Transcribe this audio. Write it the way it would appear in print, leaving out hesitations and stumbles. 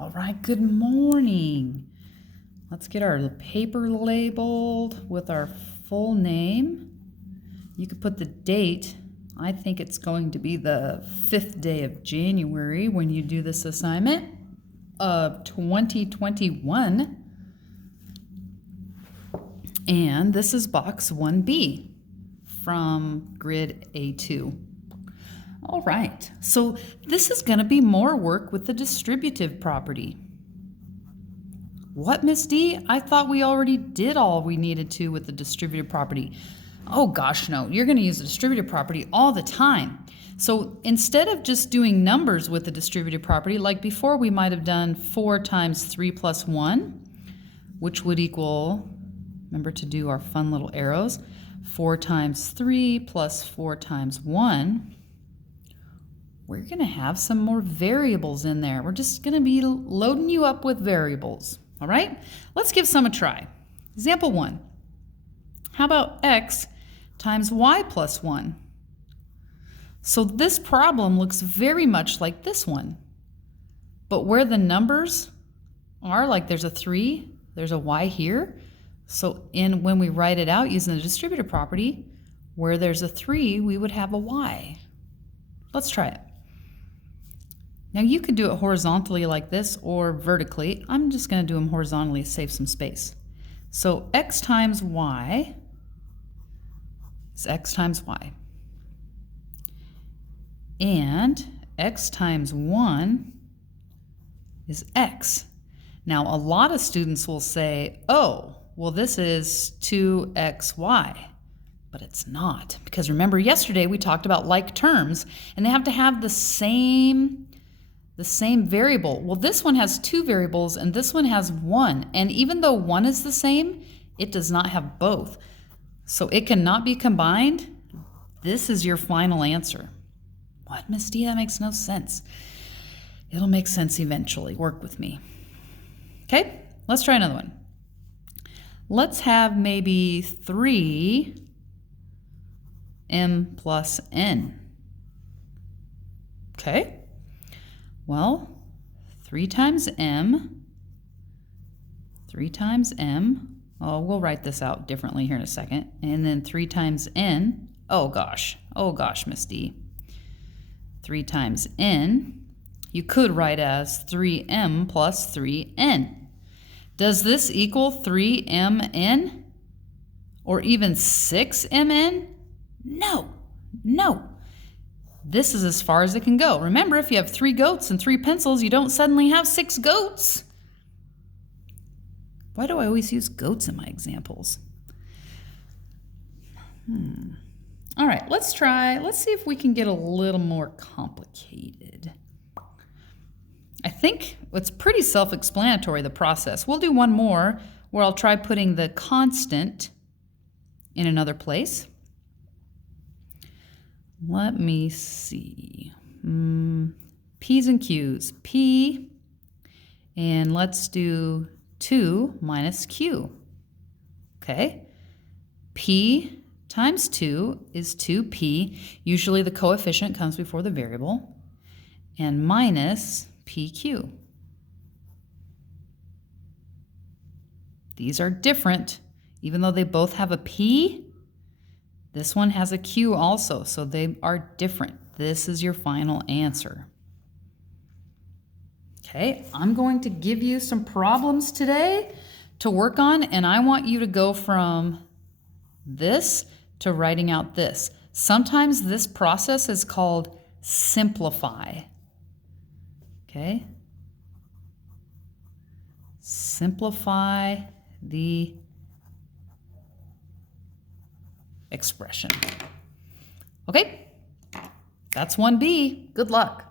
All right, good morning. Let's get our paper labeled with our full name. You could put the date. I think it's going to be the 5th day of January when you do this assignment of 2021. And this is box 1B from grid A2. All right, so this is going to be more work with the distributive property. What, Miss D? I thought we already did all we needed to with the distributive property. Oh gosh, no, you're going to use the distributive property all the time. So instead of just doing numbers with the distributive property, like before we might have done 4 times 3 plus 1, which would equal, remember to do our fun little arrows, 4 times 3 plus 4 times 1. We're going to have some more variables in there. We're just going to be loading you up with variables. All right? Let's give some a try. Example 1. How about x times y plus 1? So this problem looks very much like this one. But where the numbers are, like there's a 3, there's a y here. So when we write it out using the distributive property, where there's a 3, we would have a y. Let's try it. Now you could do it horizontally like this or vertically. I'm just going to do them horizontally to save some space. So x times y is x times y. And x times 1 is x. Now a lot of students will say, oh, well this is 2xy. But it's not, because remember yesterday we talked about like terms and they have to have the same variable. Well, this one has 2 variables and this one has 1. And even though 1 is the same, it does not have both. So it cannot be combined. This is your final answer. What, Miss D? That makes no sense. It'll make sense eventually. Work with me. Okay, let's try another one. Let's have maybe 3m plus n. Okay. Well, 3 times m, oh, we'll write this out differently here in a second, and then 3 times n, oh gosh, Miss D. 3 times n, you could write as 3m plus 3n. Does this equal 3mn? Or even 6mn? No. This is as far as it can go. Remember, if you have 3 goats and 3 pencils, you don't suddenly have 6 goats. Why do I always use goats in my examples? All right, let's see if we can get a little more complicated. I think it's pretty self-explanatory, the process. We'll do one more where I'll try putting the constant in another place. Let me see. P's and Q's. P, and let's do 2 minus Q. Okay. P times 2 is 2P. Usually the coefficient comes before the variable. And minus PQ. These are different. Even though they both have a P, this one has a Q also, so they are different. This is your final answer. Okay, I'm going to give you some problems today to work on, and I want you to go from this to writing out this. Sometimes this process is called simplify. Okay? Simplify the expression. Okay, that's 1B. Good luck.